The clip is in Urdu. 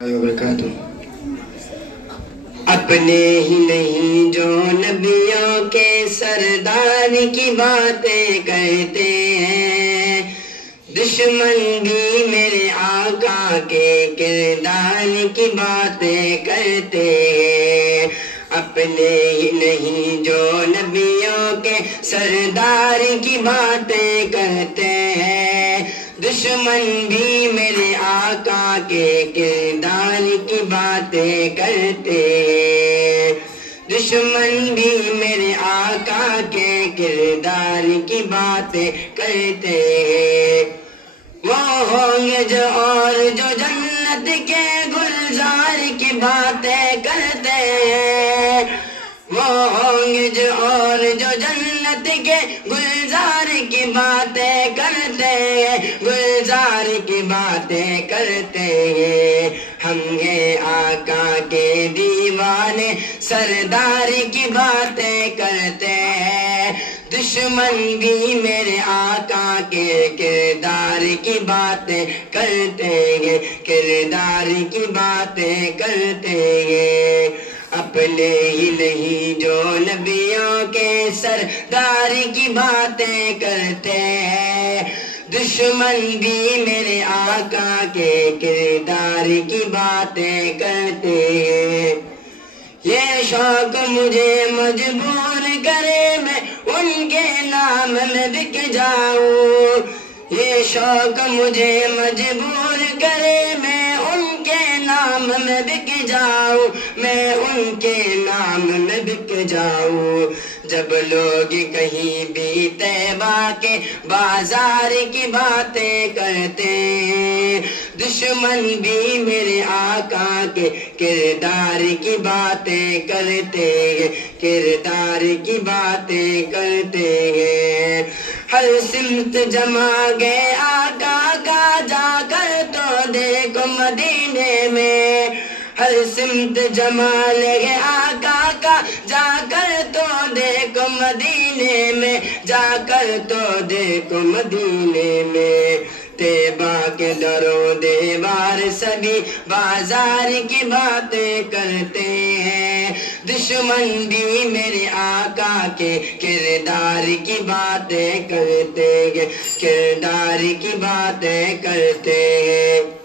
وبرکاتہ۔ اپنے ہی نہیں جو نبیوں کے سردار کی باتیں کہتے ہیں، دشمن بھی میرے آقا کے کردار کی باتیں کرتے ہیں۔ اپنے ہی نہیں جو نبیوں کے سردار کی باتیں کرتے ہیں، دشمن بھی میرے آقا کے کردار کی باتیں کرتے ہیں۔ دشمن بھی میرے آقا کے کردار کی باتیں کرتے ہیں۔ وہ ہوں گے جو اور جو جنت کے گلزار کی باتیں کرتے ہیں، وہ ہوں گے جو اور جو جنت کے گلزار کی باتیں کرتے ہیں، گلزار کی باتیں کرتے ہیں۔ ہم ہیں آقا کے دیوانے، سردار کی باتیں کرتے ہیں۔ دشمن بھی میرے آقا کے کردار کی باتیں کرتے ہیں، کردار کی باتیں کرتے ہیں۔ اپنے ہی نہیں جو نبیوں کے سردار کی باتیں کرتے ہیں، دشمن بھی میرے آقا کے کردار کی باتیں کرتے ہیں۔ یہ شوق مجھے مجبور کرے میں ان کے نام میں بک جاؤں، یہ شوق مجھے مجبور کرے میں ان کے نام میں بک جاؤں، میں ان کے نام میں بک جاؤں۔ جب لوگ کہیں بھی طیبہ کے بازار کی باتیں کرتے ہیں، دشمن بھی میرے آقا کے کردار کی باتیں کرتے ہیں، کردار کی باتیں کرتے ہیں۔ ہر سمت جمع گئے آقا کا، جا کر تو دیکھو مدینے میں، ہر سمت جمع لگے آقا کا، جا کر تو دیکھو مدینے میں، جا کر تو دیکھو مدینے میں۔ طیبہ کے در و دیوار سبھی بازار کی باتیں کرتے ہیں، دشمن بھی میرے آقا کے کردار کی باتیں کرتے ہیں، کردار کی باتیں کرتے ہیں۔